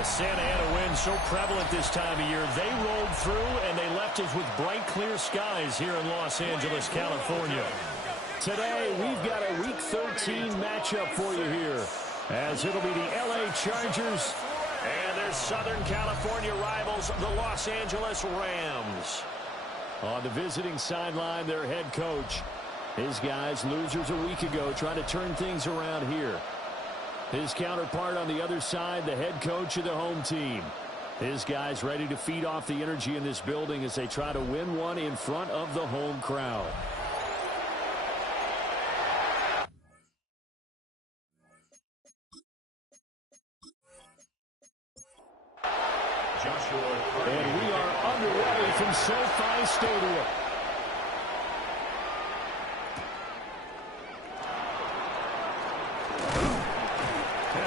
The Santa Ana wind so prevalent this time of year. They rolled through, and they left us with bright, clear skies here in Los Angeles, California. Today, we've got a Week 13 matchup for you here, as it'll be the LA Chargers and their Southern California rivals, the Los Angeles Rams. On the visiting sideline, their head coach. His guys, losers a week ago, trying to turn things around here. His counterpart on the other side, the head coach of the home team. His guys ready to feed off the energy in this building as they try to win one in front of the home crowd. And we are underway from SoFi Stadium.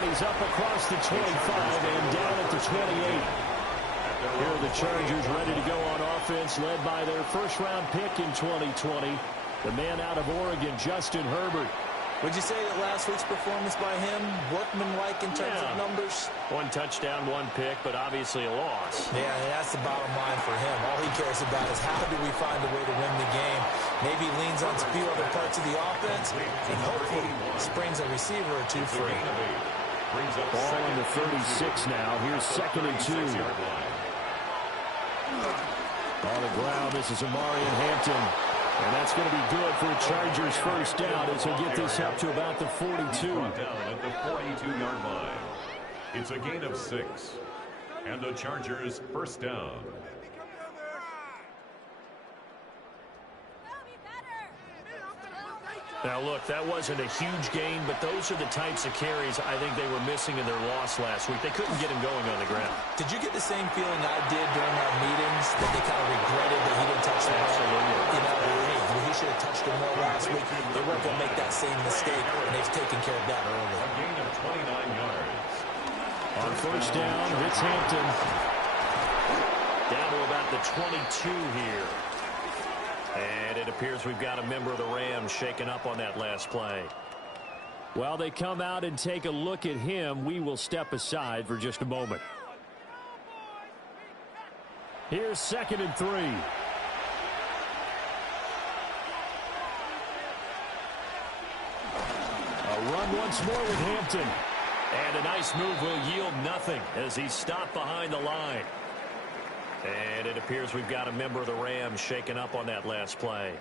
He's up across the 25 and down at the 28. Here are the Chargers ready to go on offense, led by their first-round pick in 2020, the man out of Oregon, Justin Herbert. Would you say that last week's performance by him, workmanlike in terms of numbers? One touchdown, one pick, but obviously a loss. Yeah, that's the bottom line for him. All he cares about is how do we find a way to win the game. Maybe leans on a few other parts of the offense, and hopefully springs a receiver or two free. Ball on the 36 now. Here's 2nd and 2. On the ground, this is Amarian Hampton. And that's going to be good for a Chargers first down as he'll get this up to about the 42. Down at the 42-yard line. It's a gain of 6. And the Chargers first down. Now, look, that wasn't a huge gain, but those are the types of carries I think they were missing in their loss last week. They couldn't get him going on the ground. Did you get the same feeling I did during our meetings, that they kind of regretted that he didn't touch the ball? Absolutely. You know, hey, he should have touched him more last week. They weren't going to make that same mistake, and they've taken care of that early. A gain of 29 yards. On first down, it's Hampton. Down to about the 22 here. And it appears we've got a member of the Rams shaken up on that last play. While they come out and take a look at him, we will step aside for just a moment. Here's 2nd and 3. A run once more with Hampton. And a nice move will yield nothing as he's stopped behind the line. And it appears we've got a member of the Rams shaken up on that last play.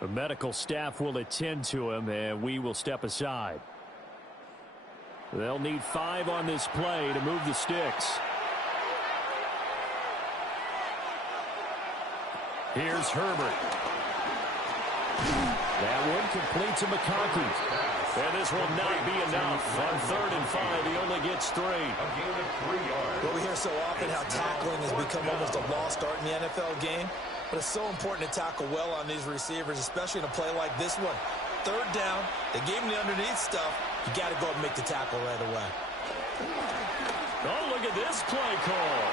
The medical staff will attend to him, and we will step aside. They'll need 5 on this play to move the sticks. Here's Herbert. That one complete to McConkey. And this will not be enough. On 3rd and 5, he only gets 3. A gain of 3 yards. Well, we hear so often how tackling has become almost a lost art in the NFL game. But it's so important to tackle well on these receivers, especially in a play like this one. 3rd down, they gave him the underneath stuff. You got to go and make the tackle right away. Oh, look at this play call.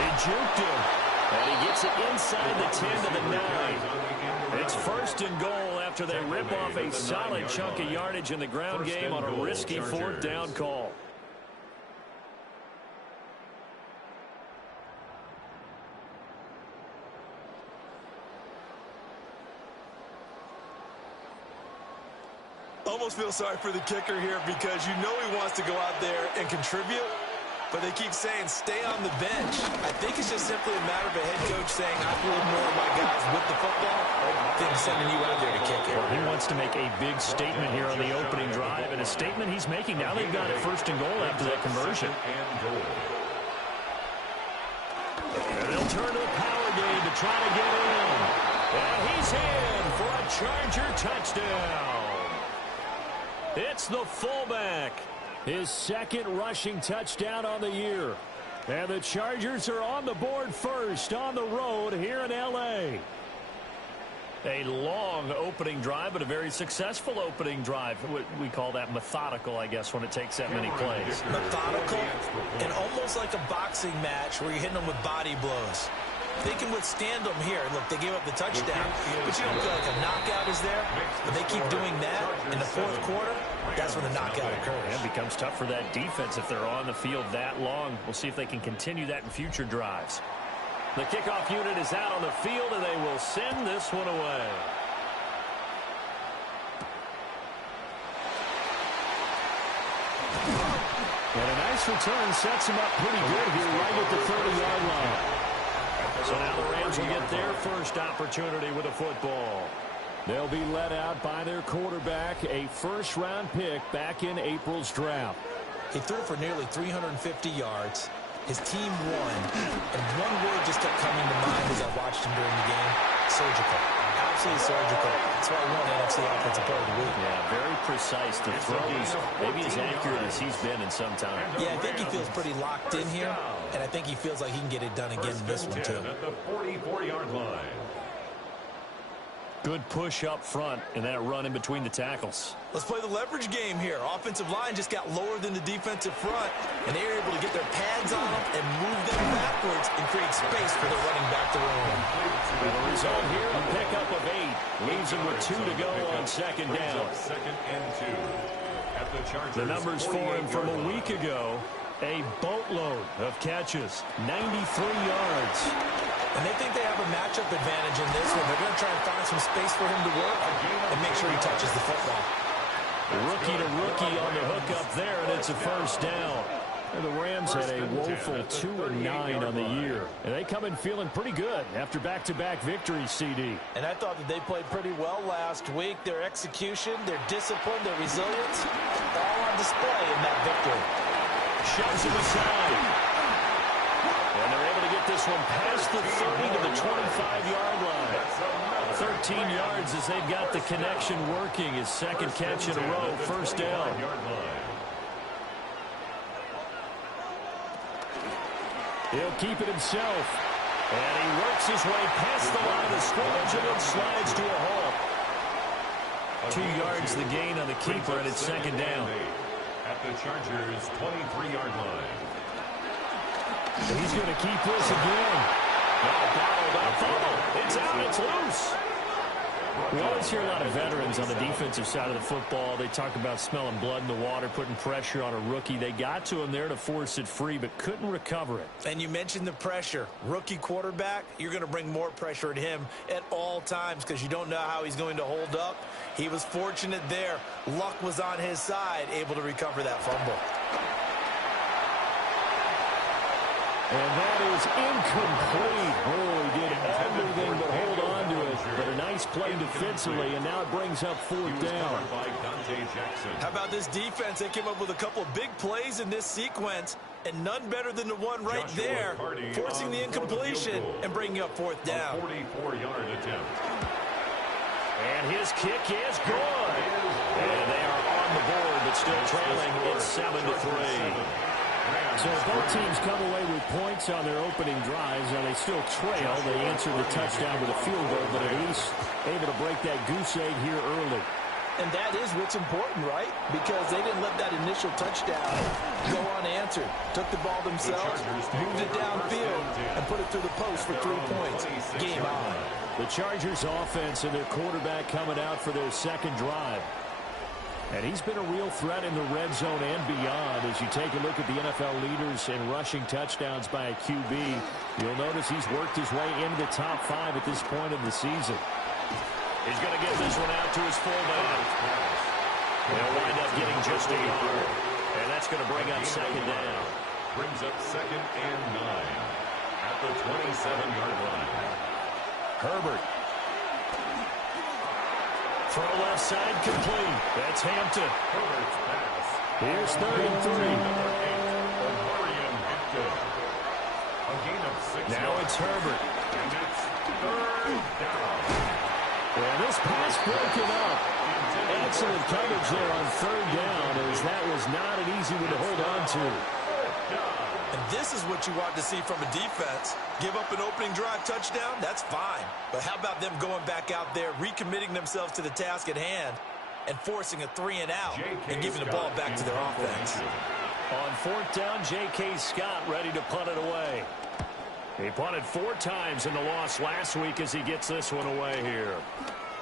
They juked him. And he gets it inside the 10 to the 9. It's 1st and goal after they rip off a solid chunk of yardage in the ground game on a risky 4th down call. Almost feel sorry for the kicker here because you know he wants to go out there and contribute. But they keep saying, stay on the bench. I think it's just simply a matter of a head coach saying, I believe more of my guys with the football than sending you out there to kick it. Well, he wants to make a big statement here on the opening drive, and a statement he's making. Now they've got it 1st and goal after that conversion. And they'll turn to the power game to try to get in. And he's in for a Charger touchdown. It's the fullback. His 2nd rushing touchdown on the year. And the Chargers are on the board first on the road here in L.A. A long opening drive, but a very successful opening drive. We call that methodical, I guess, when it takes that many plays. Methodical and almost like a boxing match where you're hitting them with body blows. they can withstand them here. Look, they gave up the touchdown, but you don't feel like a knockout is there. But they keep doing that in the fourth quarter. That's when the knockout occurs. It becomes tough for that defense if they're on the field that long. We'll see if they can continue that in future drives. The kickoff unit is out on the field, and they will send this one away. And a nice return sets him up pretty good here right at the 30-yard line. So now the Rams will get their first opportunity with a football. They'll be led out by their quarterback, a first-round pick back in April's draft. He threw for nearly 350 yards. His team won, and one word just kept coming to mind as I watched him during the game: surgical. Absolutely surgical. That's why he won NFC Offensive Player of the Week. Yeah, very precise. The throws, maybe as accurate as he's been in some time. Yeah, I think he feels pretty locked in here, and I think he feels like he can get it done again in this one, too. At the 44-yard line. Good push up front, and that run in between the tackles. Let's play the leverage game here. Offensive line just got lower than the defensive front, and they were able to get their pads on them and move them backwards and create space for the running back to run. The result here, a pickup of 8. Leaves him with 2 to go on second down. Second and 2. At the Chargers, The numbers for him from a week ago, a boatload of catches, 93 yards. And they think they have a matchup advantage in this one. They're going to try and find some space for him to work and make sure he touches the football. Rookie to rookie on the hook up there, and it's a first down. And the Rams had a woeful 2-9 on the year. And they come in feeling pretty good after back-to-back victories, CD. And I thought that they played pretty well last week. Their execution, their discipline, their resilience, all on display in that victory. Shoves him aside. And they're able to get this one past the 30 to the 25-yard line. 13 yards as they've got the connection working. His second catch in a row, first down. He'll keep it himself. And he works his way past the line of scrimmage and then slides to a halt. 2 yards the gain on the keeper, and it's second down. At the Chargers' 23-yard line. And he's going to keep this again. It's out. It's loose. We always hear a lot of veterans on the defensive side of the football. They talk about smelling blood in the water, putting pressure on a rookie. They got to him there to force it free, but couldn't recover it. And you mentioned the pressure. Rookie quarterback, you're going to bring more pressure at him at all times because you don't know how he's going to hold up. He was fortunate there. Luck was on his side, able to recover that fumble. And that is incomplete. Oh, he did everything but hold on to it. But a nice play defensively, and now it brings up fourth down. How about this defense? They came up with a couple of big plays in this sequence, and none better than the one right there, forcing the incompletion and bringing up fourth down. 44-yard attempt. And his kick is good. And they are on the board, but still trailing. It's 7-3. So both teams come away with points on their opening drives. Now they still trail. They answer the touchdown with a field goal, but at least able to break that goose egg here early. And that is what's important, right? Because they didn't let that initial touchdown go unanswered. Took the ball themselves, moved it downfield, and put it through the post for 3 points. Game on. The Chargers offense and their quarterback coming out for their second drive. And he's been a real threat in the red zone and beyond. As you take a look at the NFL leaders in rushing touchdowns by a QB, you'll notice he's worked his way into the top 5 at this point of the season. He's going to get this one out to his fullback. They'll wind up getting just a yard. And that's going to bring up second down. Brings up second and 9 at the 27-yard line. Herbert. Throw left side complete. That's Hampton. Herbert's pass. Here's 3rd and 3. A gain of 6 now yards. it's Herbert. And it's 3rd down. Well, this pass broken up. Excellent coverage there on 3rd down, as that was not an easy one to hold on to. And this is what you want to see from a defense. Give up an opening drive touchdown, that's fine. But how about them going back out there, recommitting themselves to the task at hand, and forcing a 3-and-out and giving the ball back to their offense. On 4th down, J.K. Scott ready to punt it away. He punted 4 times in the loss last week as he gets this one away here.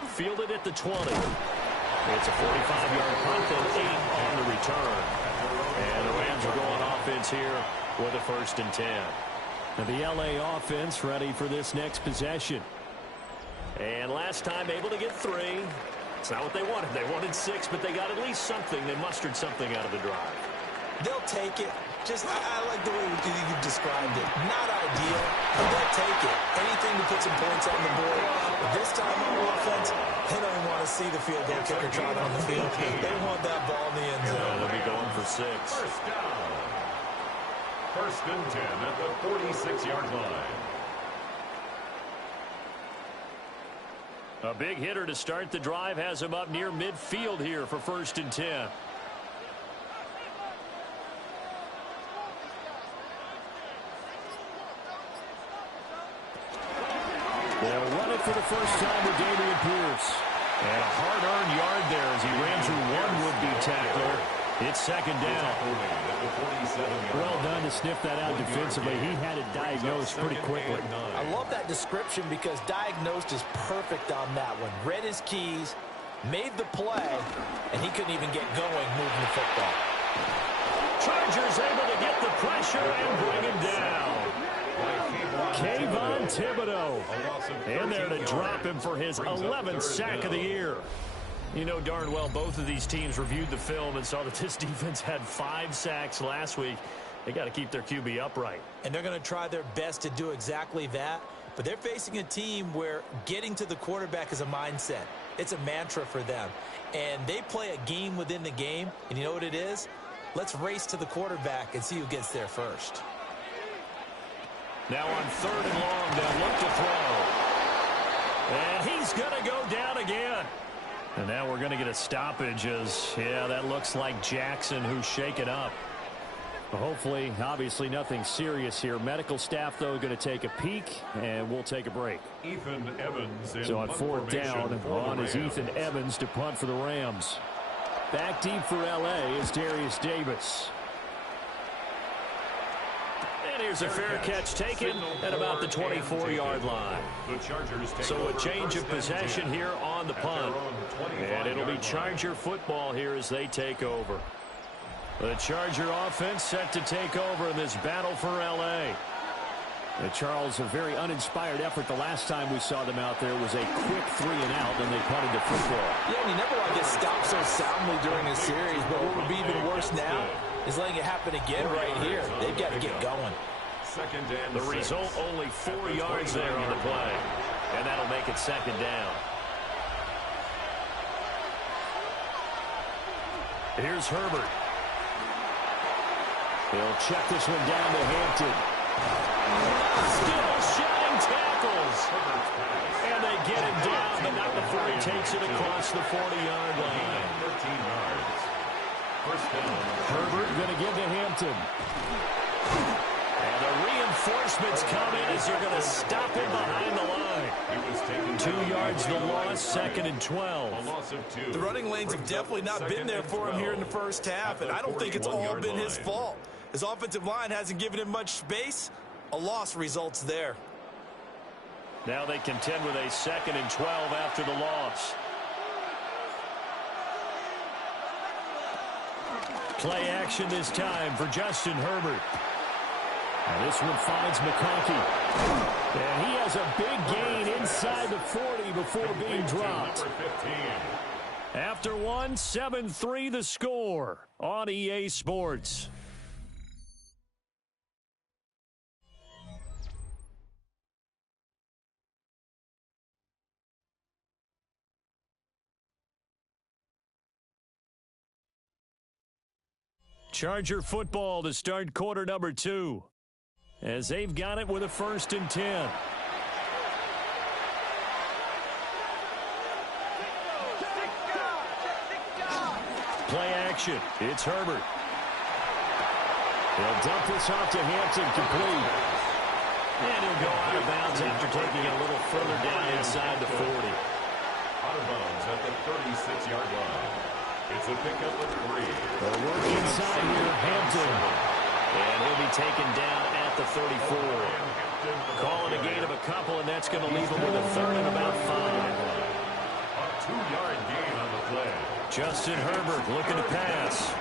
Fielded at the 20. It's a 45-yard punt and 8 on the return. And the Rams are going offense here with a 1st and 10. Now the LA offense ready for this next possession. And last time able to get 3. It's not what they wanted. They wanted 6, but they got at least something. They mustered something out of the drive. They'll take it. I like the way you described it. Not ideal, but they'll take it. Anything to put some points on the board. But this time on offense, they don't want to see the field goal kicker trot on the field. They want that ball in the end zone. They'll be going for 6. First down. 1st and 10 at the 46-yard line. A big hitter to start the drive has him up near midfield here for 1st and 10. They'll run it for the first time with Dameon Pierce. And a hard-earned yard there as he ran through one would-be tackler. It's 2nd down. Well done to sniff that out defensively. He had it diagnosed pretty quickly. I love that description because diagnosed is perfect on that one. Read his keys, made the play, and he couldn't even get going moving the football. Chargers able to get the pressure and bring him down. Kayvon Thibodeau in there to drop him for his 11th sack of the year. You know darn well both of these teams reviewed the film and saw that this defense had 5 sacks last week. They got to keep their QB upright. And they're going to try their best to do exactly that. But they're facing a team where getting to the quarterback is a mindset. It's a mantra for them. And they play a game within the game. And you know what it is? Let's race to the quarterback and see who gets there first. Now on 3rd and long, they'll look to throw. And he's going to go down again. And now we're going to get a stoppage as, yeah, that looks like Jackson who's shaken up. Hopefully, obviously nothing serious here. Medical staff, though, going to take a peek, and we'll take a break. Ethan Evans. So on 4th down, on is Ethan Evans to punt for the Rams. Back deep for L.A. is Darius Davis. And here's a fair catch taken at about the 24-yard line. So a change of possession here on the punt. And it'll be Charger football here as they take over. The Charger offense set to take over in this battle for L.A. Charles, a very uninspired effort the last time we saw them out there was a quick 3-and-out, then they punted to football. Yeah, and you never want to get stopped so soundly during a series, but what would be even worse now is letting it happen again right here. They've got to get going. The result, only 4 yards there on the play. And that'll make it 2nd down. Here's Herbert. He'll check this one down to Hampton. Still shedding tackles. And they get him down, but not before he takes it across the 40-yard line. 13 yards. First down. Herbert going to give to Hampton. And the reinforcements come in as they're going to stop him behind the line. 2 yards the loss, 2nd and 12. The running lanes have definitely not been there for him here in the first half, and I don't think it's all been his fault. His offensive line hasn't given him much space. A loss results there. Now they contend with a 2nd and 12 after the loss. Play action this time for Justin Herbert. And this one finds McConkey. And he has a big gain inside the 40 before being dropped. After one, 7-3 the score on EA Sports. Charger football to start quarter number 2. As they've got it with a 1st and 10. Play action. It's Herbert. He'll dump this off to Hampton, complete. And he'll go out of bounds after taking it a little further down inside the 40. Out of bounds at the 36-yard line. It's a pickup of 3. They'll work inside here, Hampton. And he'll be taken down at the 34. Calling a gain of a couple, and that's going to leave them with a third and about 5. A 2-yard gain on the play. Justin Herbert looking to pass.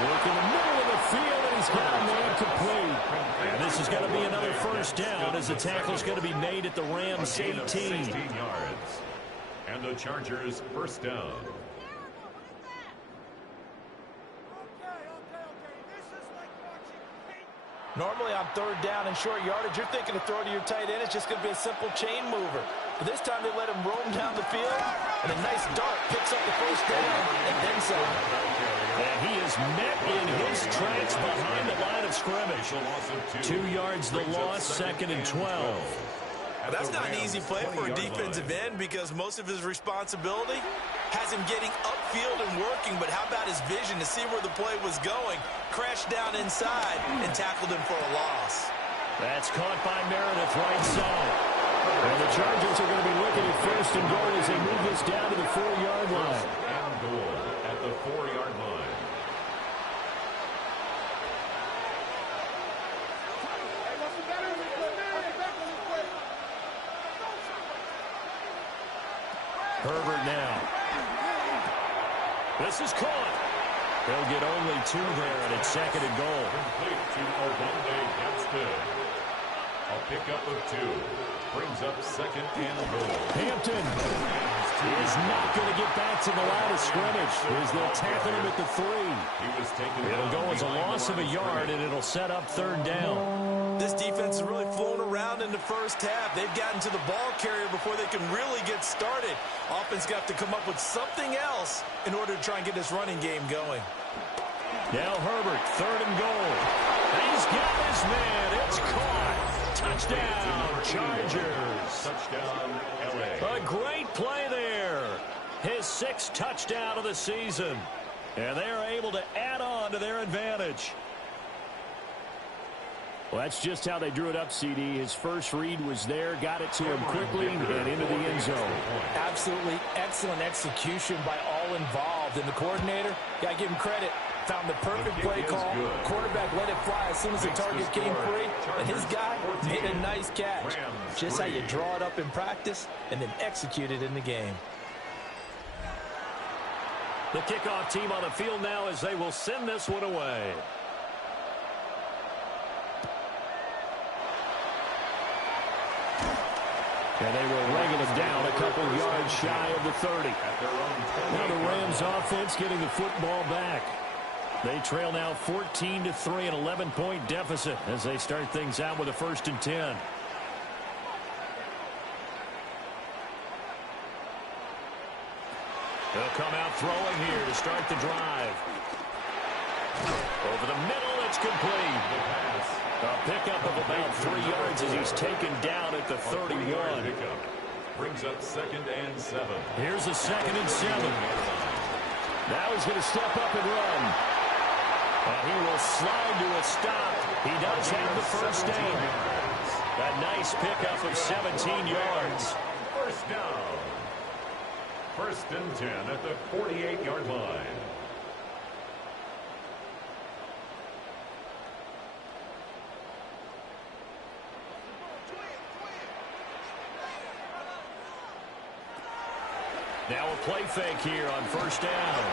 Working the middle of the field, and he's got a man complete. And this is going to be another first down as the tackle's going to be made at the Rams' 18. 16 yards. And the Chargers first down. Normally on third down and short yardage, you're thinking to throw to your tight end. It's just going to be a simple chain mover. But this time they let him roam down the field, and a nice dart picks up the first down and then some. And he is met in his tracks behind the line of scrimmage. 2 yards the loss, 2nd and 12. That's not an easy play for a defensive end because most of his responsibility has him getting upfield and working, but how about his vision to see where the play was going, crashed down inside, and tackled him for a loss. That's caught by Meredith right side. And the Chargers are going to be looking at first and goal as they move this down to the 4-yard line. And goal at the 4-yard line. Herbert now. This is caught. They'll get only 2 there, and it's 2nd and goal. Complete to Obonde Dempsey. A pickup of 2. Brings up 2nd and goal. Hampton is not going to get back to the line of scrimmage as they'll tackle him at the 3. He was taken. It'll go as a loss of a yard, and it'll set up 3rd down. This defense is really flown around in the first half. They've gotten to the ball carrier before they can really get started. Offense got to come up with something else in order to try and get this running game going. Now Herbert, 3rd and goal. And he's got his man. It's caught. Touchdown, Chargers. Touchdown, LA. A great play there. His 6th touchdown of the season. And they're able to add on to their advantage. Well, that's just how they drew it up, CD. His first read was there, got it to him quickly, and into the end zone. Absolutely excellent execution by all involved. And the coordinator, got to give him credit, found the perfect play call. Quarterback let it fly as soon as the target came free. And his guy made a nice catch. Just how you draw it up in practice and then execute it in the game. The kickoff team on the field now as they will send this one away. And they will wrangle him down a couple yards shy of the 30. Now the Rams offense getting the football back. They trail now 14-3, an 11-point deficit as they start things out with a 1st and 10. They'll come out throwing here to start the drive. Over the middle, it's complete. A pickup of about 3 yards as he's taken down at the 31. Brings up 2nd and 7. Here's a 2nd and 7. Now he's going to step up and run. And he will slide to a stop. He does have the first down. A nice pickup of 17 yards. First down. 1st and 10 at the 48-yard line. Now a play fake here on 1st down.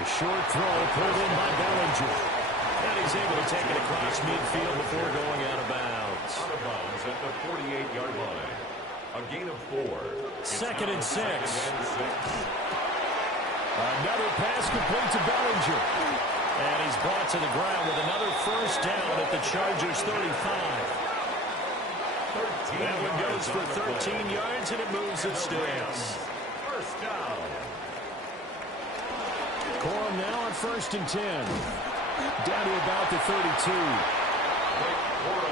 A short throw pulled in by Bellinger. And he's able to take it across midfield before going out of bounds. Out of bounds at the 48-yard line. A gain of 4. 2nd and 6. Another pass complete to Bellinger. And he's brought to the ground with another first down at the Chargers' 35. That one goes for 13 yards, and it moves and sticks. First down. Corum now on 1st and 10. Down to about the 32.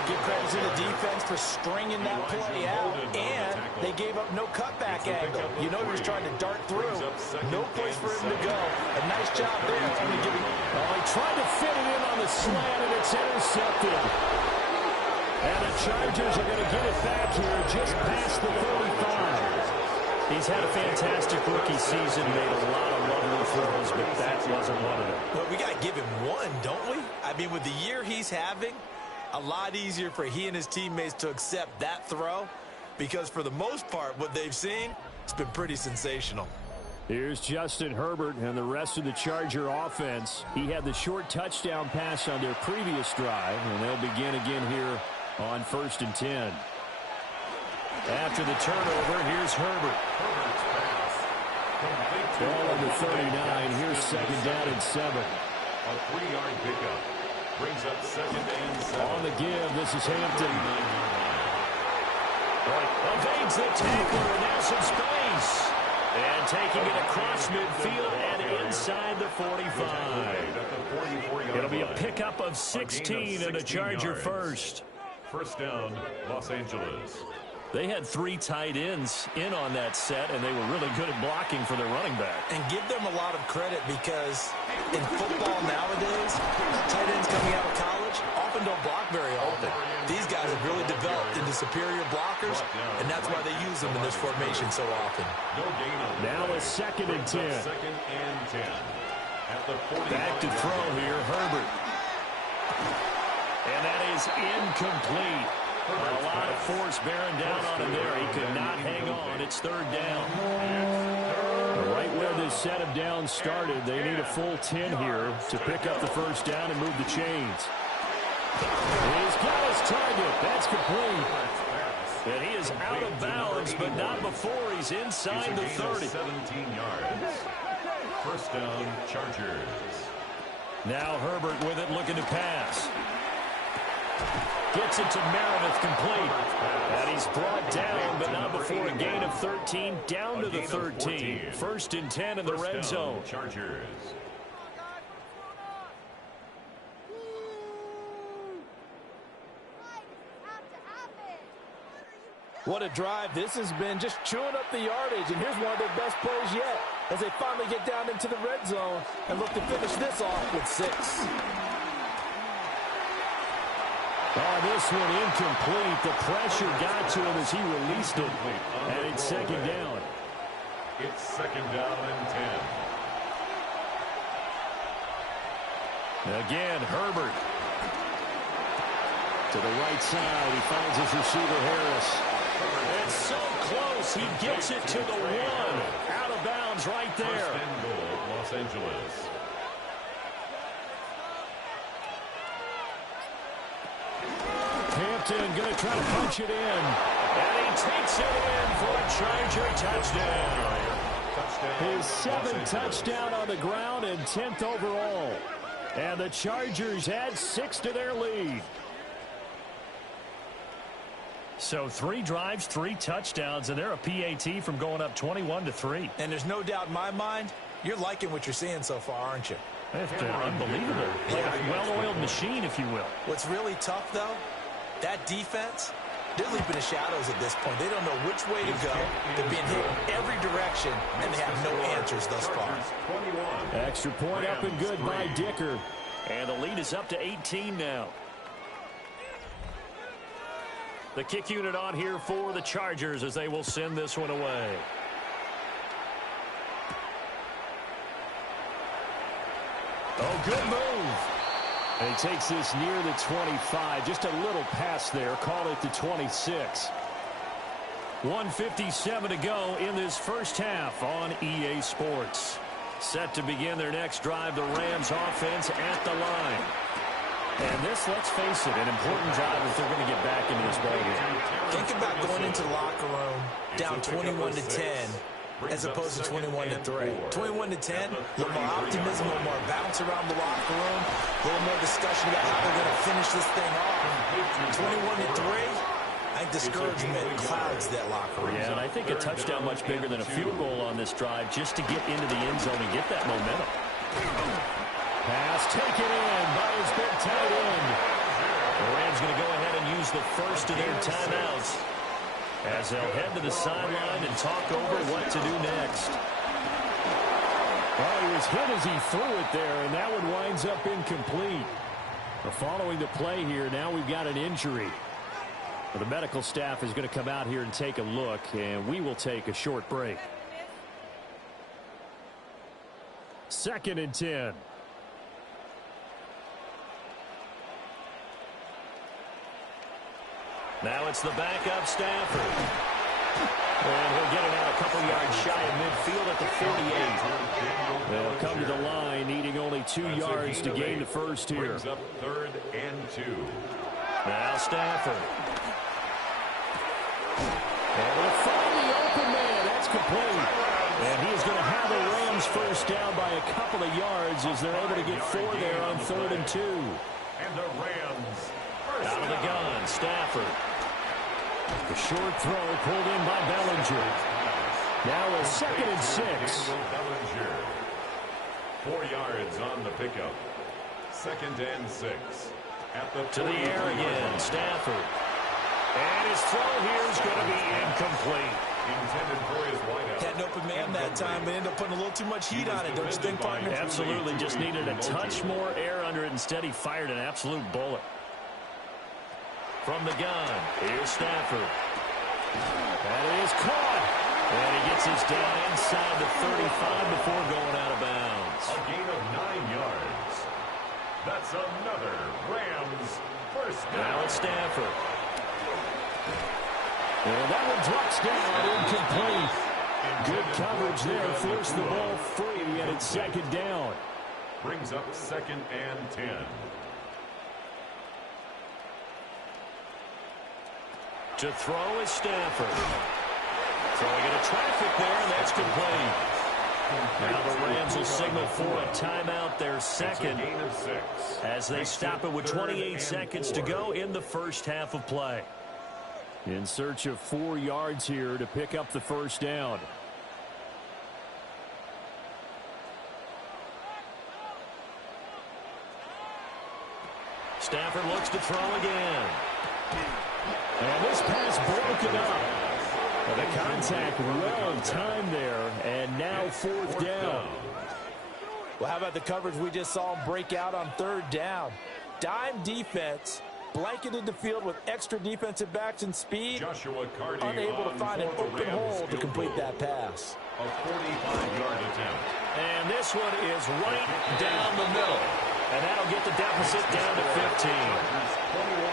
Give credit to the defense for stringing that play out, and they gave up no cutback angle. You know he was trying to dart through. No place for him to go. A nice job there. He tried to fit it in on the slant, and it's intercepted. And the Chargers are going to get it back here just past the 35. He's had a fantastic rookie season, made a lot of lovely throws, but that wasn't one of them. Well, we got to give him one, don't we? I mean, with the year he's having, a lot easier for he and his teammates to accept that throw because for the most part, what they've seen, it's been pretty sensational. Here's Justin Herbert and the rest of the Charger offense. He had the short touchdown pass on their previous drive, and they'll begin again here on 1st and 10. After the turnover, here's Herbert. Ball on the 39. Here's 2nd down and 7. A 3-yard pickup brings up 2nd and 7. On the give, this is Hampton. Evades the tackler, and now some space. And taking it across midfield and inside the 45. It'll be a pickup of 16 and a Charger first. First down, Los Angeles. They had 3 tight ends in on that set, and they were really good at blocking for their running back. And give them a lot of credit because in football nowadays, tight ends coming out of college often don't block very often. These guys have really developed into superior blockers, and that's why they use them in this formation so often. Now a 2nd and 10. 2nd and 10. At the 40. Back to throw here, Herbert. And that is incomplete. A lot of force bearing down on him there. He could not hang on. It's 3rd down. Right where this set of downs started, they need a full 10 here to pick up the 1st down and move the chains. He's got his target. That's complete. And he is out of bounds, but not before he's inside the 30. 17 yards. First down, Chargers. Now Herbert with it, looking to pass. Gets it to Meredith, complete. And he's brought down, but not before a gain of 13, down to the 13. 1st and 10 in the red zone. Chargers. What a drive this has been, just chewing up the yardage, and here's one of their best plays yet as they finally get down into the red zone and look to finish this off with 6. Oh, this one incomplete. The pressure got to him as he released it, and it's 2nd down. It's 2nd down and 10. Again, Herbert. To the right side, he finds his receiver, Harris. It's so close, he gets it to the 1. Out of bounds right there. First and goal, Los Angeles. Hampton going to try to punch it in. And he takes it in for a Charger touchdown. His 7th touchdown on the ground and 10th overall. And the Chargers add 6 to their lead. So 3 drives, 3 touchdowns, and they're a PAT from going up 21-3. And there's no doubt in my mind, you're liking what you're seeing so far, aren't you? It's unbelievable. Like a well-oiled machine, if you will. What's really tough, though, that defense, they're leaping the shadows at this point. They don't know which way to go. They're being hit in every direction, and they have no answers thus far. Extra point up and good by Dicker. And the lead is up to 18 now. The kick unit on here for the Chargers as they will send this one away. Oh, good move. And he takes this near the 25. Just a little pass there. Call it the 26. 1:57 to go in this first half on EA Sports. Set to begin their next drive, the Rams offense at the line. And this, let's face it, an important drive if they're going to get back into this ballgame. Think about going into the locker room down 21-10 as opposed to 21-3. 21-10, a little more optimism, a little more bounce around the locker room, a little more discussion about how they're going to finish this thing off. 21-3, I think discouragement clouds that locker room. Yeah, and I think a touchdown much bigger than a field goal on this drive just to get into the end zone and get that momentum. Pass taken in by his big tight end. The Rams going to go ahead and use the first of their timeouts as they'll head to the sideline and talk over what to do next. Well, he was hit as he threw it there, and that one winds up incomplete. But following the play here, now we've got an injury. Well, the medical staff is going to come out here and take a look, and we will take a short break. 2nd and 10. Now it's the backup Stafford. And he'll get it out a couple yards shy of midfield at the 48. They'll come to the line, needing only 2 yards to gain the first here. Brings up 3rd and 2. Now Stafford. And we'll find the open man. That's complete. And he is going to have the Rams first down by a couple of yards as they're able to get 4 there on 3rd and 2. And the Rams Out of the gun, Stafford. The short throw pulled in by Bellinger. Now a 2nd and 6. 4 yards on the pickup. 2nd and 6. At the to the air again, Stafford. And his throw here is going to be incomplete. Intended for his wideout. Had an open man that time, but ended up putting a little too much heat on it, don't you think, partner? Absolutely, just needed a touch more air under it. Instead, he fired an absolute bullet. From the gun, here's Stafford. That is caught. And he gets us down inside the 35 before going out of bounds. A gain of 9 yards. That's another Rams first down. Now it's Stafford. And that one drops down, incomplete. Good coverage there, forced the ball free, and it's 2nd down. Brings up 2nd and 10. To throw is Stafford. Throwing into traffic there, and that's complete. Now the Rams will signal for a timeout, their 2nd, as they stop it with 28 seconds to go in the first half of play. In search of 4 yards here to pick up the first down. Stafford looks to throw again. And this pass broken up. And the contact well timed there, and now 4th down. Well, how about the coverage we just saw him break out on 3rd down? Dime defense, blanketed the field with extra defensive backs and speed, unable to find an open hole to complete that pass. A 45-yard attempt. And this one is right down the middle. And that'll get the deficit down to 15.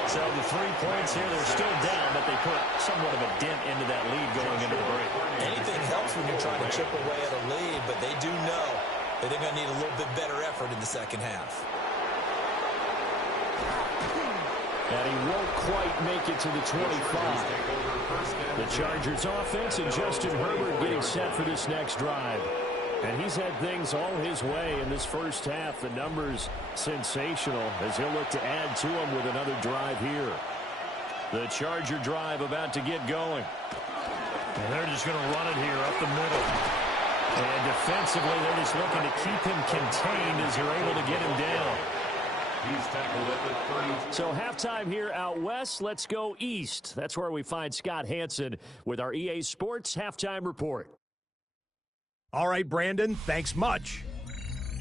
So the 3 points here, they're still down, but they put somewhat of a dent into that lead going into the break. Anything helps when you're trying to chip away at a lead, but they do know that they're going to need a little bit better effort in the second half. And he won't quite make it to the 25. The Chargers offense and Justin Herbert getting set for this next drive. And he's had things all his way in this first half. The numbers sensational as he'll look to add to them with another drive here. The Charger drive about to get going. And they're just going to run it here up the middle. And defensively, they're just looking to keep him contained as they're able to get him down. He's tackled at the 30. So halftime here out west. Let's go east. That's where we find Scott Hansen with our EA Sports Halftime Report. All right, Brandon, thanks much.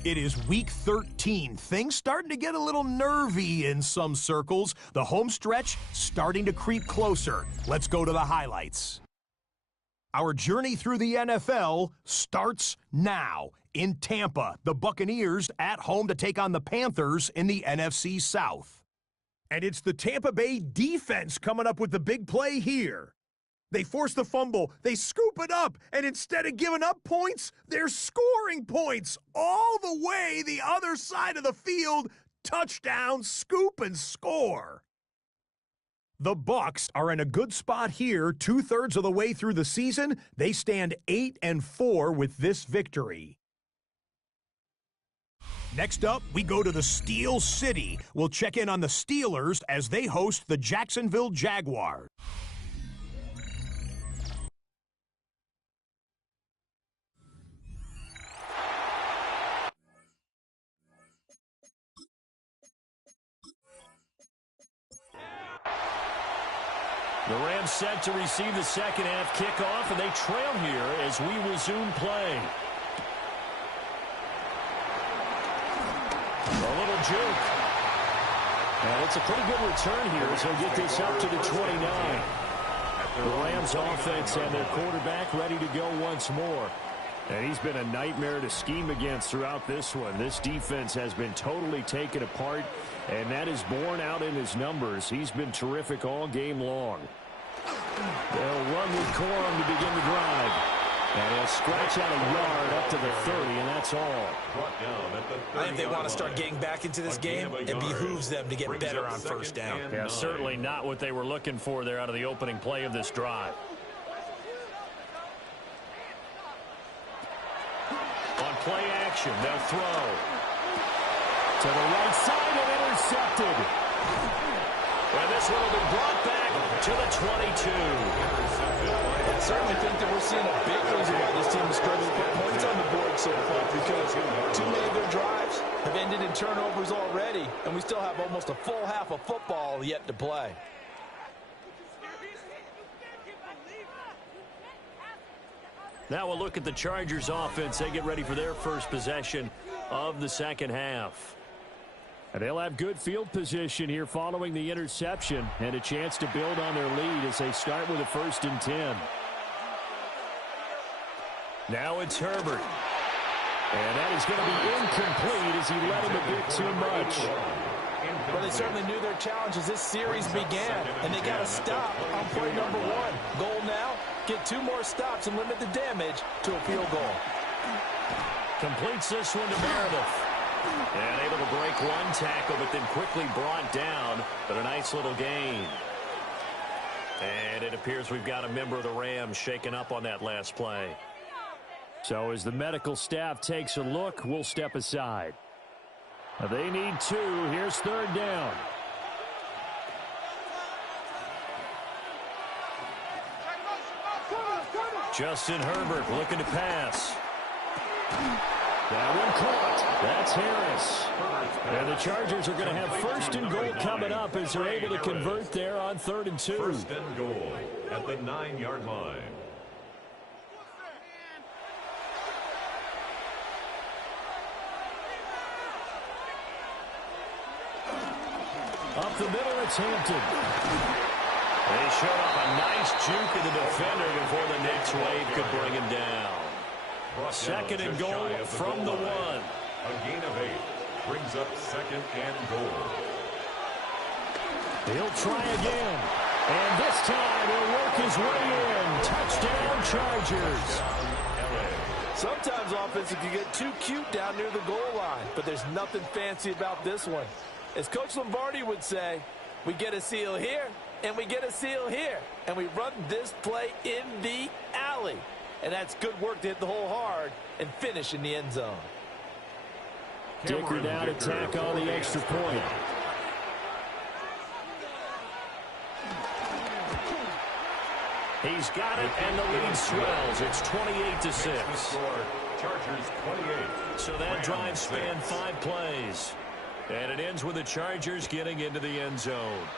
It is week 13. Things starting to get a little nervy in some circles. The home stretch starting to creep closer. Let's go to the highlights. Our journey through the NFL starts now. In Tampa, the Buccaneers at home to take on the Panthers in the NFC South. And it's the Tampa Bay defense coming up with the big play here. They force the fumble, they scoop it up, and instead of giving up points, they're scoring points all the way the other side of the field. Touchdown, scoop, and score. The Bucs are in a good spot here, 2/3 of the way through the season. They stand 8-4 with this victory. Next up, we go to the Steel City. We'll check in on the Steelers as they host the Jacksonville Jaguars. The Rams set to receive the second half kickoff, and they trail here as we resume play. A little juke. And it's a pretty good return here as he'll get this up to the 29. The Rams offense and their quarterback ready to go once more. And he's been a nightmare to scheme against throughout this one. This defense has been totally taken apart, and that is borne out in his numbers. He's been terrific all game long. They'll run with Corum to begin the drive. And he'll scratch out a yard up to the 30, and that's all. I think they want to start getting back into this game. It behooves them to get better on first down. Yeah, certainly not what they were looking for there out of the opening play of this drive. On play action, they'll throw. To the right side and intercepted. And this one will be brought back to the 22. I certainly think that we're seeing a big reason why this team is struggling to put points on the board so far, because too many of their drives have ended in turnovers already, and we still have almost a full half of football yet to play. Now we'll look at the Chargers offense. They get ready for their first possession of the second half. And they'll have good field position here following the interception and a chance to build on their lead as they start with a 1st and 10. Now it's Herbert. And that is going to be incomplete as he led him a bit too much. Well, they certainly knew their challenge as this series began, and they got to stop on play number 1. Goal now, get 2 more stops and limit the damage to a field goal. Completes this one to Meredith. And able to break one tackle, but then quickly brought down. But a nice little gain. And it appears we've got a member of the Rams shaken up on that last play. So as the medical staff takes a look, we'll step aside. They need 2. Here's 3rd down. Justin Herbert looking to pass. That one caught. That's Harris. And the Chargers are going to have 1st and goal coming up as they're able to convert there on 3rd and 2. 1st and goal at the 9-yard line. Up the middle, it's Hampton. They showed up a nice juke of the defender before the next wave could bring him down. 2nd and goal from the 1. A gain of 8 brings up 2nd and goal. He'll try again. And this time he'll work his way in. Touchdown, Chargers. Sometimes offense, if you get too cute down near the goal line, but there's nothing fancy about this one. As Coach Lombardi would say, we get a seal here, and we get a seal here, and we run this play in the alley. And that's good work to hit the hole hard and finish in the end zone. Dicker now to tack on the extra point. He's got it, and the lead swells. It's 28-6. Chargers 28. So that drive spanned 5 plays. And it ends with the Chargers getting into the end zone.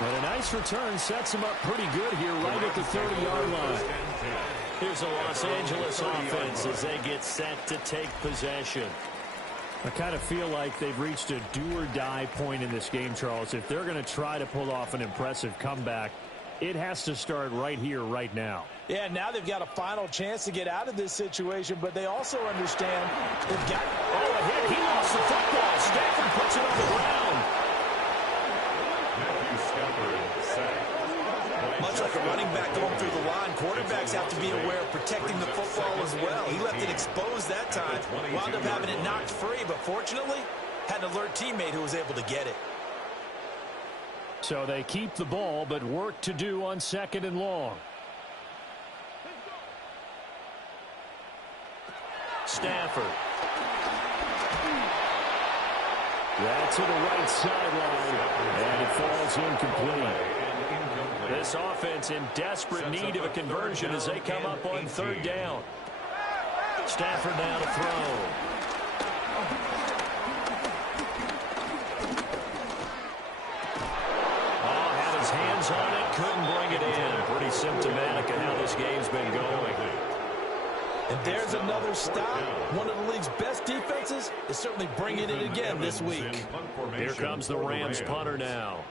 And a nice return sets him up pretty good here right at the 30-yard line. Here's a Los Angeles offense as they get set to take possession. I kind of feel like they've reached a do-or-die point in this game, Charles. If they're going to try to pull off an impressive comeback, it has to start right here, right now. Yeah, now they've got a final chance to get out of this situation, but they also understand they've got... Oh, a hit. He lost the football. Stafford puts it on the ground. Much like a running back going through the line, quarterbacks have to be aware of protecting the football as well. He left it exposed that time, wound up having it knocked free, but fortunately, had an alert teammate who was able to get it. So they keep the ball, but work to do on 2nd and long. Stafford. That's to the right sideline, and it falls incomplete. This offense in desperate need of a conversion as they come up on 3rd down. Stafford now to throw. Oh, had his hands on it, couldn't bring it in. Pretty symptomatic of how this game's been going. And there's another stop. One of the league's best defenses is certainly bringing it again this week. Here comes the Rams punter now.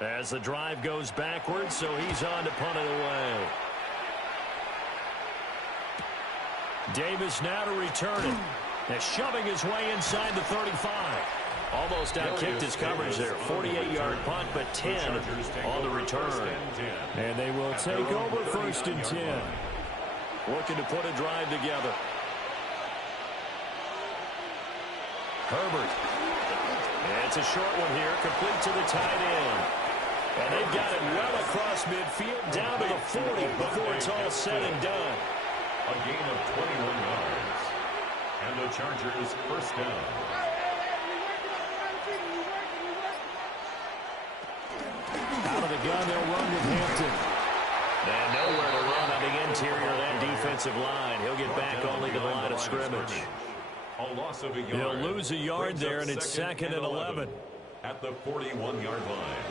As the drive goes backwards, so he's on to punt it away. Davis now to return it. And shoving his way inside the 35. Almost outkicked his coverage there. 48-yard punt, but 10 on the return. And they will take over 1st and 10. Looking to put a drive together. Herbert. And it's a short one here, complete to the tight end. And they've got it well across midfield, down to the 40 before it's all said and done. A gain of 21 yards. And the Chargers first down. Out of the gun, they'll run with Hampton. And nowhere to run on the interior of that defensive line. He'll get back only to the line of scrimmage. A loss of a yard. He'll lose a yard there, and it's 2nd and 11. At the 41-yard line.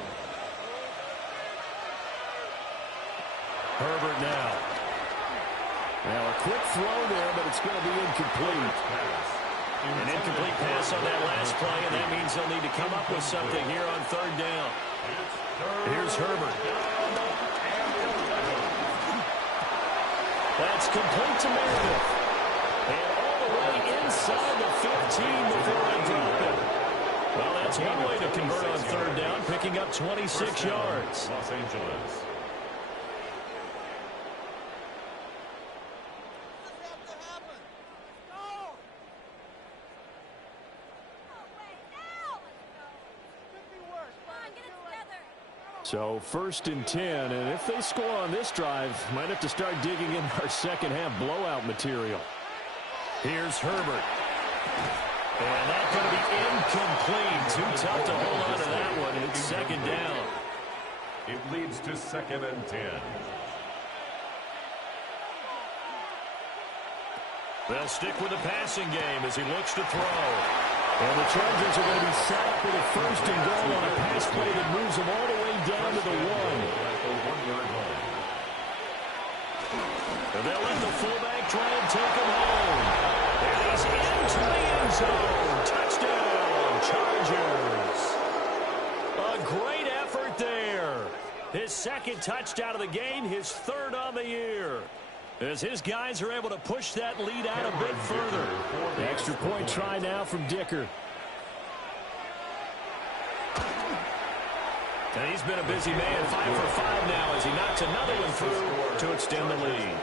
Herbert now. Now a quick throw there, but it's going to be incomplete. An incomplete pass on that last play, and that means they'll need to come up with something here on 3rd down. Here's Herbert. That's complete to Meredith. And all the way inside the 15 before they drop it. Well, that's one way to convert on 3rd down, picking up 26 yards. Los Angeles. So 1st and 10, and if they score on this drive, might have to start digging in our second half blowout material. Here's Herbert. And that's going to be incomplete. Too tough to hold on to that one. It's 2nd down. It leads to 2nd and 10. They'll stick with the passing game as he looks to throw. And the Chargers are going to be set up with a 1st and goal on a pass play that moves them all the way down to the 1. And they'll let the fullback try and take him home. And he's into the end zone. Touchdown, Chargers. A great effort there. His 2nd touchdown of the game, his 3rd on the year. As his guys are able to push that lead out a bit further. The extra point try now from Dicker. And he's been a busy man, 5 for 5 now as he knocks another one through to extend the lead.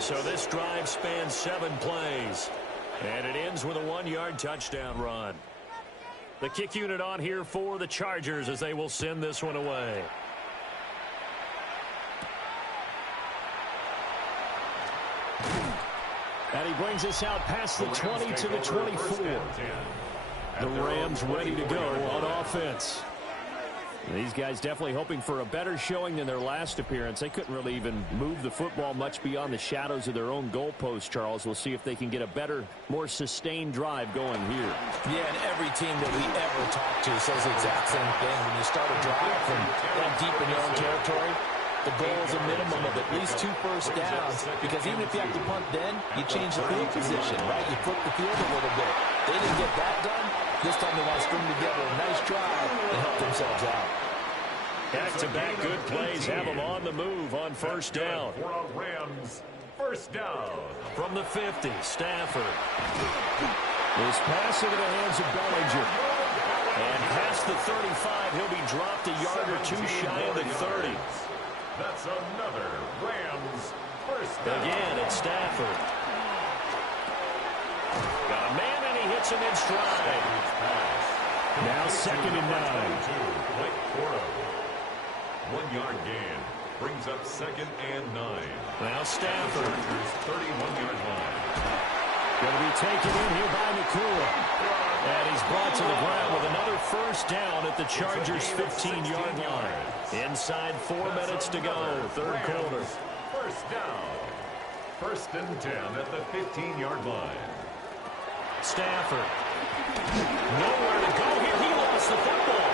So this drive spans 7 plays. And it ends with a 1-yard touchdown run. The kick unit on here for the Chargers as they will send this one away. And he brings us out past the 20 to the 24. The Rams ready to go on offense. These guys definitely hoping for a better showing than their last appearance. They couldn't really even move the football much beyond the shadows of their own goalpost, Charles. We'll see if they can get a better, more sustained drive going here. Yeah, and every team that we ever talk to says the exact same thing. When you start a drive from that deep in your own territory, the goal is a minimum of at least 2 first downs, because even if you have to punt then, you change the field position, right? You flip the field a little bit. They didn't get that done. This time they want to string together a nice drive and help themselves out. Back-to-back good plays have them on the move on 1st down. For a Rams first down. From the 50, Stafford. This pass into the hands of Bellinger. And past the 35, he'll be dropped a yard or 2 shy of the 30. That's another Rams first down. Again, it's Stafford. Got a man, and he hits him in stride. Now 2nd and 9. 1-yard gain brings up 2nd and 9. Now Stafford. 31-yard line. Going to be taken in here by Nakua. And he's brought to the ground with another 1st down at the Chargers' 15-yard line. Inside 4 minutes to go, 3rd quarter. First down. 1st and 10 at the 15-yard line. Stafford. Nowhere to go here. He lost the football.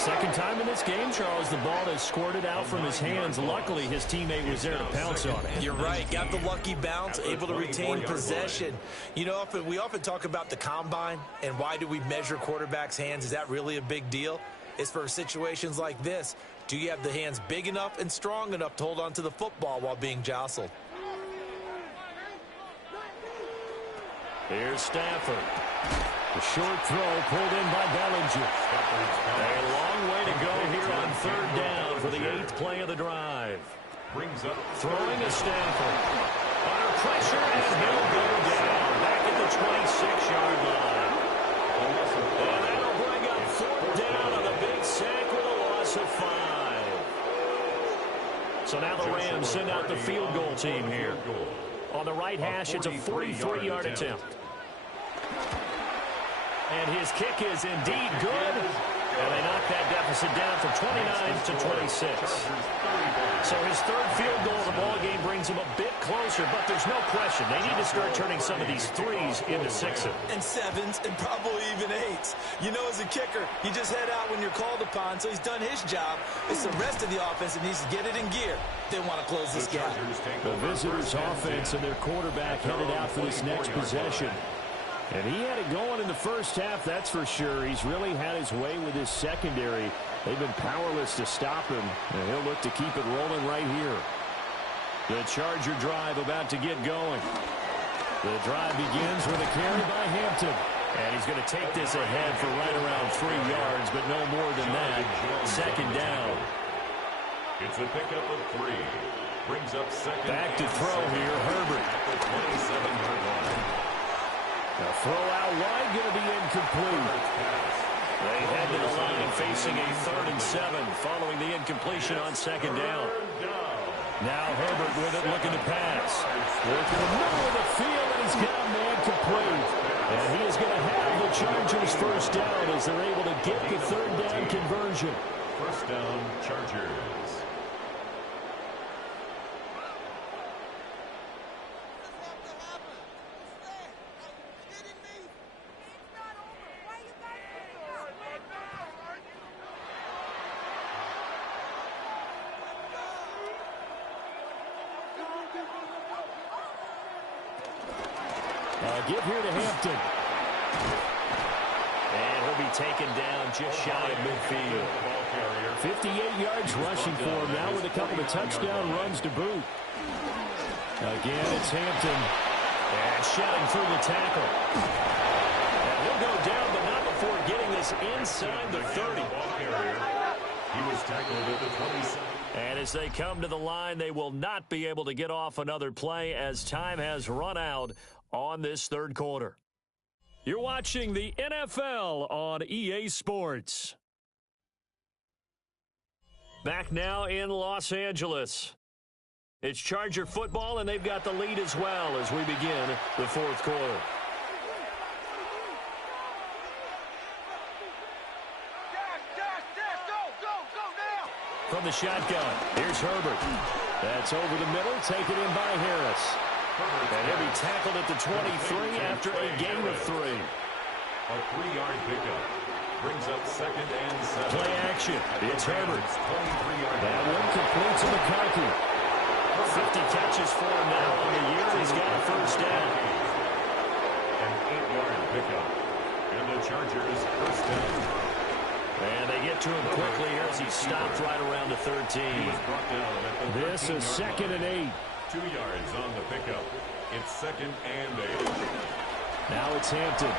Second time in this game, Charles, the ball has squirted out from his hands. Luckily, his teammate was there to pounce on it. You're right. Got the lucky bounce, able to retain possession. You know, we often talk about the combine and why do we measure quarterbacks' hands. Is that really a big deal? It's for situations like this. Do you have the hands big enough and strong enough to hold on to the football while being jostled? Here's Stafford. The short throw pulled in by Bellinger. A long way to go here on third down for the 8th play of the drive. Throwing to Stafford. Under pressure, and he'll go down. Back at the 26-yard line. And that'll bring up fourth down on a big sack with a loss of 5. So now the Rams send out the field goal team here. On the right hash, it's a 43-yard attempt. And his kick is indeed good. And they knock that deficit down from 29 to 26. So his third field goal of the ball game brings him a bit closer, but there's no question they need to start turning some of these threes into sixes. And sevens and probably even eights. You know, as a kicker, you just head out when you're called upon, so he's done his job. It's the rest of the offense that needs to get it in gear. They want to close this gap. The visitors' offense and their quarterback headed out for this next possession. And he had it going in the first half, that's for sure. He's really had his way with his secondary. They've been powerless to stop him, and he'll look to keep it rolling right here. The Charger drive about to get going. The drive begins with a carry by Hampton. And he's going to take this ahead for right around 3 yards, but no more than that. Second down. It's a pickup of 3. Brings up second. Back to throw here, Herbert. At the 27-yard line. The throw out wide going to be incomplete. They head to the line facing a 3rd and 7 following the incompletion on second down. Now Herbert with it looking to pass. Working the middle of the field, and he's got a man complete. And he is going to have the Chargers first down as they're able to get the 3rd down conversion. First down, Chargers. Give here to Hampton. And he'll be taken down just shy of midfield. 58 yards rushing for him now with a couple of touchdown runs to boot. Again, it's Hampton. And shedding through the tackle. And he'll go down, but not before getting this inside the 30. He was tackled at the 27. And as they come to the line, they will not be able to get off another play as time has run out on this third quarter. You're watching the NFL on EA Sports. Back now in Los Angeles. It's Charger football, and they've got the lead as well as we begin the fourth quarter. From the shotgun, here's Herbert. That's over the middle, taken in by Harris. And he'll be tackled at the 23 after a gain of 3. A 3-yard pickup. Brings up second and 7. Play action. It's Herbert. 23-yard. That one complete to McCarthy. 50 catches for him now on the year. He's got a first down. An 8-yard pickup. And the Chargers first down. And they get to him quickly here as he stopped right around the 13. He was brought down at the This is 2nd and 8. 2 yards on the pickup. It's 2nd and 8. Now it's Hampton.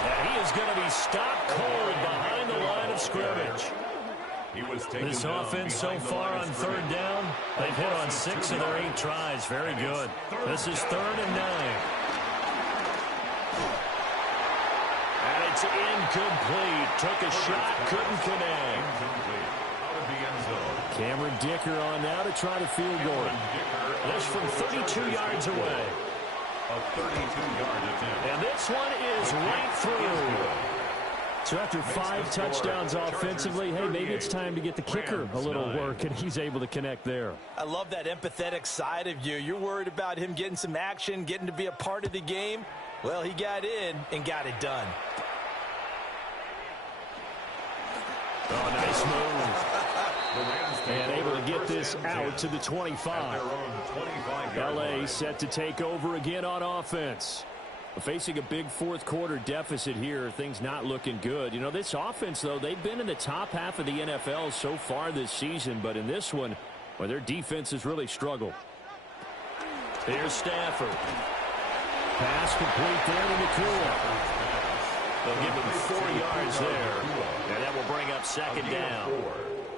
And he is going to be stopped cold behind the line of scrimmage. He was taken This down offense so behind the far line on of 3rd scrimmage. down, they've hit on 6 of their 8 tries. Very good. This is 3rd and 9. And it's incomplete. Took a shot, couldn't connect. Incomplete. Out of the end zone. Cameron Dicker on now to try to field goal. This from 32 yards away. A 32-yard attempt. And this one is right through. So after 5 touchdowns offensively, hey, maybe it's time to get the kicker a little work, and he's able to connect there. I love that empathetic side of you. You're worried about him getting some action, getting to be a part of the game. Well, he got in and got it done. Oh, nice move. And able to get this out to the 25. LA set to take over again on offense. Facing a big fourth quarter deficit here, things not looking good. You know, this offense, though, they've been in the top half of the NFL so far this season, but in this one, well, their defense has really struggled. Here's Stafford. Pass complete there to McCool. They'll give him 4 yards there, and that will bring up second down.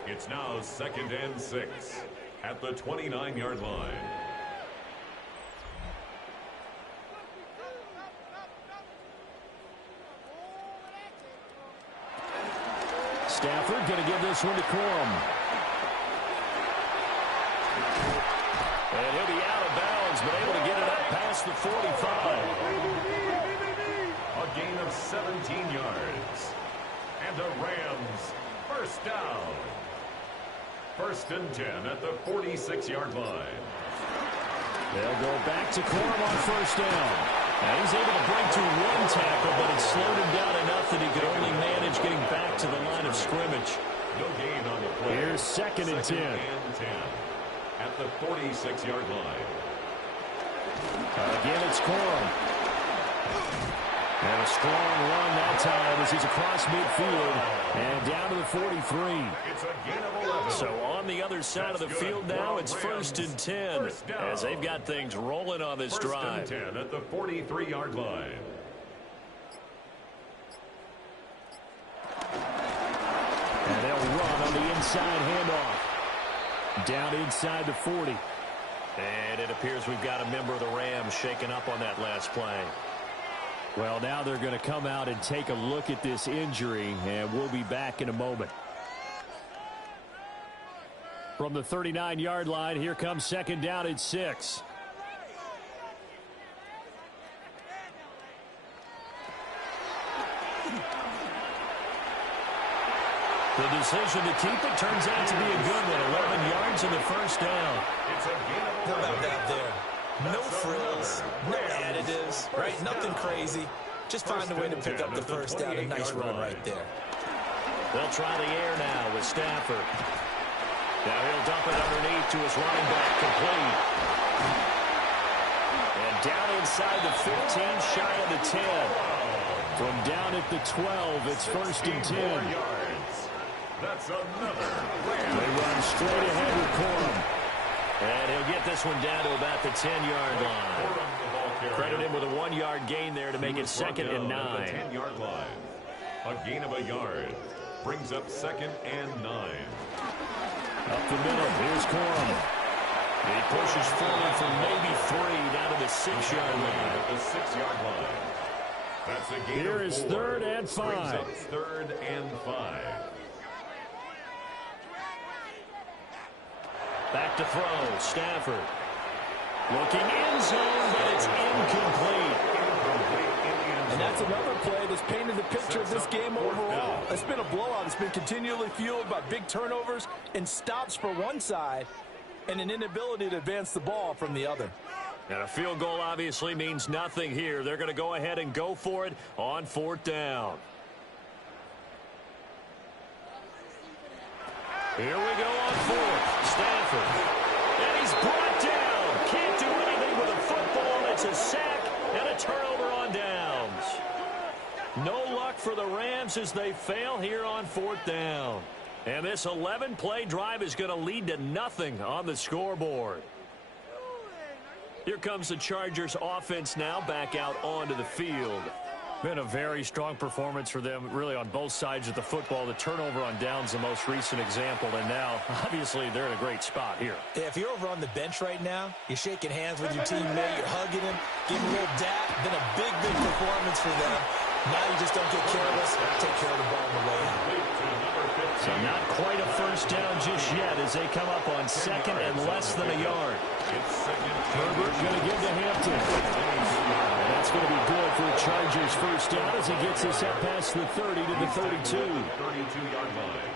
It's now 2nd and 6 at the 29-yard line. Stafford going to give this one to Corum. And he'll be out of bounds, but able to get it up past the 45. A gain of 17 yards. And the Rams first down. 1st and 10 at the 46-yard line. They'll go back to Corum on first down. And he's able to break to 1 tackle, but it slowed him down enough that he could only manage getting back to the line of scrimmage. No gain on the play. Here's 2nd and 10. At the 46-yard line. Again, it's Corum. And a strong run that time as he's across midfield and down to the 43. It's a gain of 11. So on the other side of the field now, it's 1st and 10 as they've got things rolling on this drive. 1st and 10 at the 43-yard line. And they'll run on the inside handoff. Down inside the 40. And it appears we've got a member of the Rams shaken up on that last play. Well, now they're going to come out and take a look at this injury, and we'll be back in a moment. From the 39-yard line, here comes 2nd down and 6. The decision to keep it turns out to be a good one. 11 yards and the first down. It's a gain of 11. How about that there? No frills, no additives, right? Nothing crazy. Just find a way to pick up the first down. A nice run right there. They'll try the air now with Stafford. Now he'll dump it underneath to his running back, complete. And down inside the 15, shy of the 10. From down at the 12, it's 1st and 10. That's another. They run straight ahead with Corum. And he'll get this one down to about the 10-yard line. Credit him with a 1-yard gain there to make it 2nd and 9. 10-yard line. A gain of a yard. Brings up 2nd and 9. Up the middle, here's Corum. He pushes forward from maybe 3 down to the 6-yard line. At the 6-yard line. That's a gain Here of is 4. 3rd and 5. Brings up 3rd and 5. Back to throw, Stafford. Looking end zone, but it's incomplete. And that's another play that's painted the picture of this game overall. It's been a blowout. It's been continually fueled by big turnovers and stops for one side and an inability to advance the ball from the other. And a field goal obviously means nothing here. They're going to go ahead and go for it on 4th down. Here we go on 4th. Stafford. And he's brought down. Can't do anything with a football. It's a sack and a turnover on downs. No luck for the Rams as they fail here on 4th down. And this 11-play drive is going to lead to nothing on the scoreboard. Here comes the Chargers offense now back out onto the field. Been a very strong performance for them, really, on both sides of the football. The turnover on downs, the most recent example, and now, obviously, they're in a great spot here. Yeah, if you're over on the bench right now, you're shaking hands with your teammate, you're hugging him, giving a little dap. Been a big, big performance for them. Now you just don't get careless, take care of the ball on the way out. So not quite a first down just yet as they come up on 2nd and less than a yard. Herbert going to give to Hampton. And that's going to be good for the Chargers first down as he gets this up past the 30 to the 32. 32-yard line.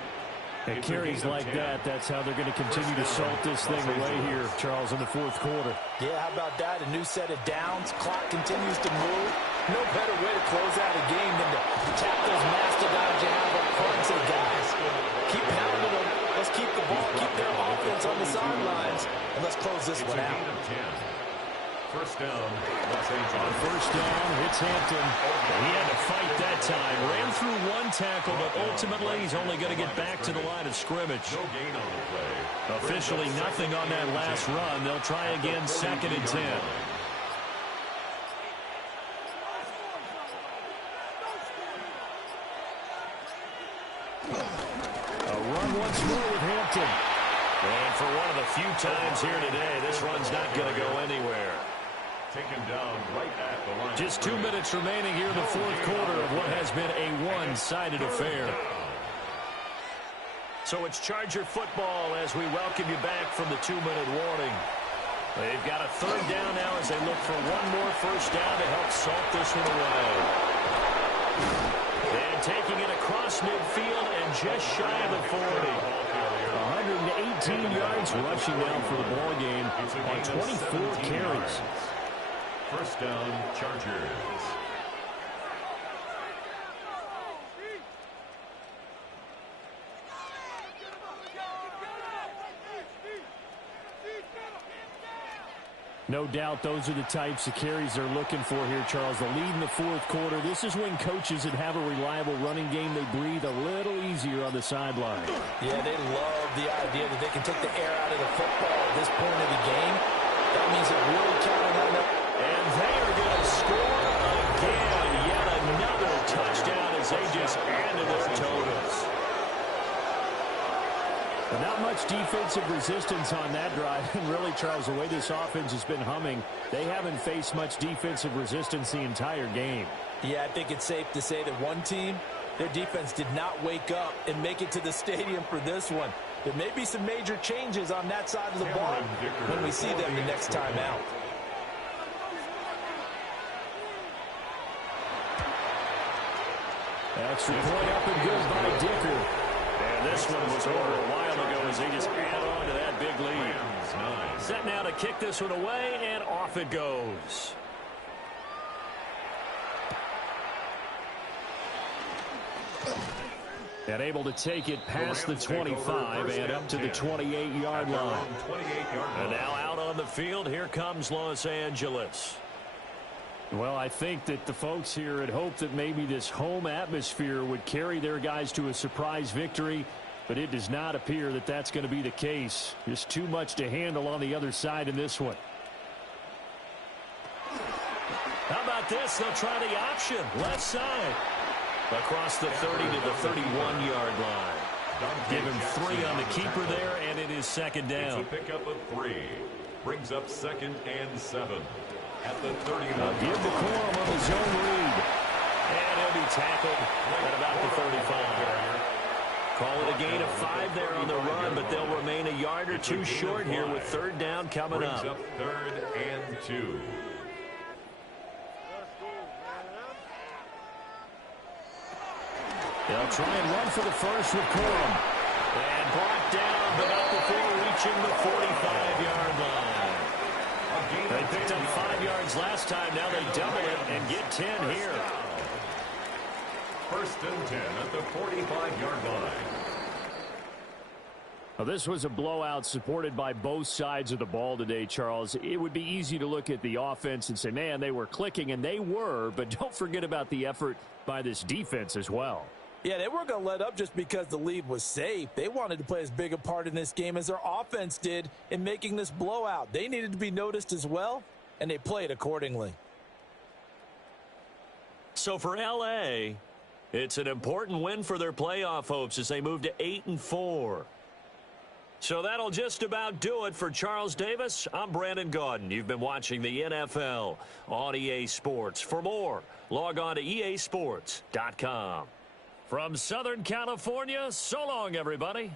And carries like that, that's how they're going to continue to salt this thing away here, Charles, in the 4th quarter. Yeah, how about that? A new set of downs. Clock continues to move. No better way to close out a game than to tap those mastodons you have up front and say, guys, keep pounding them. Let's keep the ball, keep their offense on the sidelines, and let's close this one out. First down, Los Angeles. On first down, it's Hampton. He had to fight that time. Ran through one tackle, but ultimately he's only going to get back to the line of scrimmage. No gain on the play. Officially nothing on that last run. They'll try again, 2nd and 10. A run once more with Hampton. And for one of the few times here today, this run's not going to go anywhere. Taken down right at the line. Just 2 minutes remaining here in the fourth quarter of what has been a one-sided affair. So it's Charger football as we welcome you back from the 2-minute warning. They've got a third down now as they look for one more first down to help salt this one away. And taking it across midfield and just shy of the 40. 118 yards rushing now for the ball game on 24 carries. First down, Chargers. No doubt those are the types of carries they're looking for here, Charles. The lead in the fourth quarter. This is when coaches that have a reliable running game, they breathe a little easier on the sideline. Yeah, they love the idea that they can take the air out of the football at this point of the game. That means they're really counting on them. And they are going to score again. Yet another touchdown as they just added their totals. But not much defensive resistance on that drive. And really, Charles, the way this offense has been humming, they haven't faced much defensive resistance the entire game. Yeah, I think it's safe to say that one team, their defense did not wake up and make it to the stadium for this one. There may be some major changes on that side of the ball when we see them the next time out. Extra point up and good by Dicker. And this one was over a while ago as they just add on to that big lead. Set now to kick this one away, and off it goes. And able to take it past the 25 and up to the 28-yard line. And now out on the field, here comes Los Angeles. Well, I think that the folks here had hoped that maybe this home atmosphere would carry their guys to a surprise victory, but it does not appear that that's going to be the case. Just too much to handle on the other side in this one. How about this? They'll try the option. Left side. Across the 30 to the 31-yard line. Give him 3 on the keeper there, and it is 2nd down. It's a pickup of 3. Brings up 2nd and 7. At the 31. Give the Corum on the zone read. And he'll be tackled at about the 35. Call it a gain of 5 there on the run, but they'll remain a yard or two short here with 3rd down coming up. Brings up 3rd and 2. They'll try and run for the first with Corum. And brought down, but not before reaching the 45-yard line. They picked up 5 yards last time. Now they double it and get 10 here. 1st and 10 at the 45-yard line. Well, this was a blowout supported by both sides of the ball today, Charles. It would be easy to look at the offense and say, man, they were clicking, and they were, but don't forget about the effort by this defense as well. Yeah, they weren't going to let up just because the lead was safe. They wanted to play as big a part in this game as their offense did in making this blowout. They needed to be noticed as well, and they played accordingly. So for L.A., it's an important win for their playoff hopes as they move to 8-4. So that'll just about do it for Charles Davis. I'm Brandon Gaudin. You've been watching the NFL on EA Sports. For more, log on to easports.com. From Southern California, so long, everybody.